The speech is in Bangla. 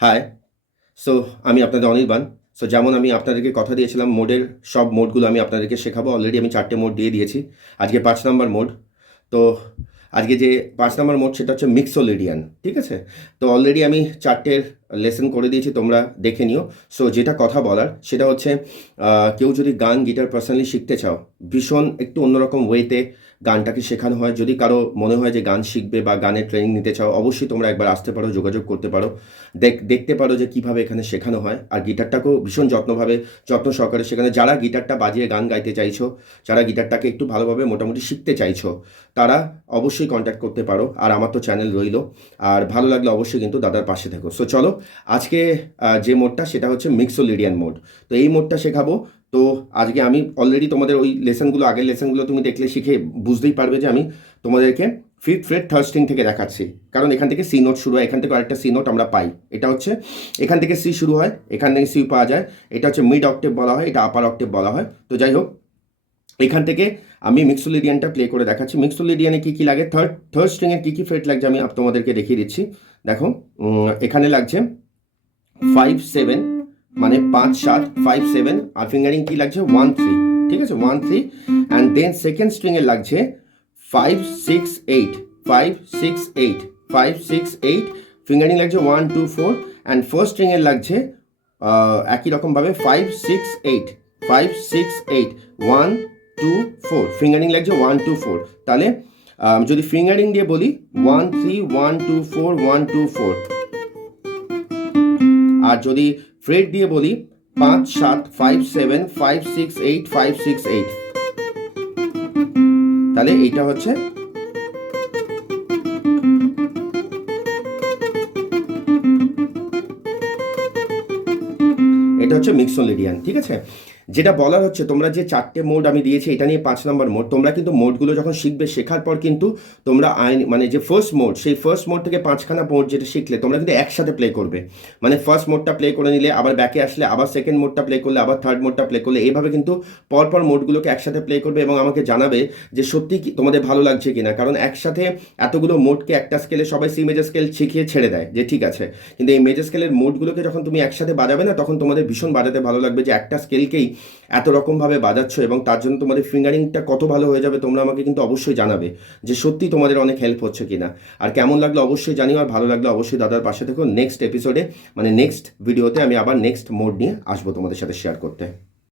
হাই। সো আমি আপনাদের অনির্বাণ। সো যেমন আমি আপনাদেরকে কথা দিয়েছিলাম মোডের সব মোডগুলো আমি আপনাদেরকে শেখাবো। অলরেডি আমি 4টে মোড দিয়ে দিয়েছি। আজকে 5 নাম্বার মোড। তো আজকে যে 5 নাম্বার মোড সেটা হচ্ছে মিক্সোলিডিয়ান, ঠিক আছে? তো অলরেডি আমি 4টের লেসন করে দিয়েছি, তোমরা দেখে নিও। সো যেটা কথা বলার সেটা হচ্ছে কেউ যদি গান গিটার পার্সোনালি শিখতে চাও, ভীষণ একটু অন্যরকম ওয়েতে গানটাকে শেখানো হয়। যদি কারো মনে হয় যে গান শিখবে বা গানের ট্রেনিং নিতে চাও, অবশ্যই তোমরা একবার আসতে পারো, যোগাযোগ করতে পারো, দেখতে পারো যে কীভাবে এখানে শেখানো হয়। আর গিটারটাকেও ভীষণ যত্ন সহকারে সেখানে যারা গিটারটা বাজিয়ে গান গাইতে চাইছো, যারা গিটারটাকে একটু ভালোভাবে মোটামুটি শিখতে চাইছো, তারা অবশ্যই কন্ট্যাক্ট করতে পারো। আর আমার তো চ্যানেল রইলো, আর ভালো লাগলে অবশ্যই কিন্তু দাদার পাশে থেকো। সো চলো, আজকে যে মোডটা সেটা হচ্ছে মিক্সোলিডিয়ান মোড। তো এই মোডটা শেখাবো। তো আজকে আমি অলরেডি তোমাদের ওই লেসনগুলো, আগের লেসনগুলো তুমি দেখলে শিখে বুঝতেই পারবে যে আমি তোমাদেরকে ফিফথ ফ্রেট থার্ড স্ট্রিং থেকে দেখাচ্ছি। কারণ এখান থেকে সি নোট শুরু হয়, এখান থেকে আরেকটা সি নোট আমরা পাই। এটা হচ্ছে এখান থেকে সি শুরু হয়, এখান থেকে সি পাওয়া যায়। এটা হচ্ছে মিড অক্টেভ বলা হয়, এটা আপার অক্টেভ বলা হয়। তো যাই হোক, এখান থেকে আমি মিক্সোলিডিয়ানটা প্লে করে দেখাচ্ছি। মিক্সোলিডিয়ানে কী কী লাগে, থার্ড স্ট্রিংয়ের কী কী ফ্রেট লাগছে আমি তোমাদেরকে দেখিয়ে দিচ্ছি। দেখো, এখানে লাগছে 5-7, মানে 5-7, 5-7। আর ফিঙ্গারিং কী লাগছে 1-3, ঠিক আছে, 1-3। অ্যান্ড দেন সেকেন্ড স্ট্রিংয়ে লাগছে 5-6-8, 5-6-8, 5-6-8। ফিঙ্গারিং লাগছে 1-2-4। অ্যান্ড ফার্স্ট স্ট্রিংয়ের লাগছে একই রকমভাবে 5-6-8, 5-6-8, 1-2-4। ফিঙ্গারিং লাগছে 1-2-4। তাহলে যদি ফিঙ্গারিং দিয়ে বলি 1-3, 1-2-4, 1-2-4। আর যদি ফ্রেট দিয়ে বলি 5-7, 5-7, 5-6-8, 5-6-8। তাহলে এইটা হচ্ছে মিক্সোলিডিয়ান, ঠিক আছে। যেটা বলার হচ্ছে, তোমরা যে 4টে মোড আমি দিয়েছি, এটা নিয়ে 5 নম্বর মোড। তোমরা কিন্তু মোডগুলো যখন শিখবে, শেখার পর কিন্তু তোমরা মানে যে ফার্স্ট মোড, সেই ফার্স্ট মোড থেকে 5খানা মোড যেটা শিখলে তোমরা কিন্তু একসাথে প্লে করবে। মানে ফার্স্ট মোডটা প্লে করে নিলে, আবার ব্যাকে আসলে আবার সেকেন্ড মোডটা প্লে করলে, আবার থার্ড মোডটা প্লে করলে, এইভাবে কিন্তু পরপর মোডগুলোকে একসাথে প্লে করবে এবং আমাকে জানাবে যে সত্যি কি তোমাদের ভালো লাগছে কিনা। কারণ একসাথে এতগুলো মোডকে একটা স্কেলে সবাই সি মেজর স্কেল শিখিয়ে ছেড়ে দেয় যে ঠিক আছে, কিন্তু এই মেজর স্কেলের মোডগুলোকে যখন তুমি একসাথে বাজাবে না, তখন তোমাদের ভীষণ বাজাতে ভালো লাগবে যে একটা স্কেলকেই এত রকমভাবে বাজাচ্ছ, এবং তার জন্য তোমাদের ফিঙ্গারিংটা কত ভালো হয়ে যাবে। তোমরা আমাকে কিন্তু অবশ্যই জানাবে যে সত্যি তোমাদের অনেক হেল্প হচ্ছে কিনা। আর কেমন লাগলো অবশ্যই জানিও, আর ভালো লাগলো অবশ্যই দাদার পাশে থেকো। নেক্সট এপিসোডে, মানে নেক্সট ভিডিওতে আমি আবার নেক্সট মোড নিয়ে আসবো তোমাদের সাথে শেয়ার করতে।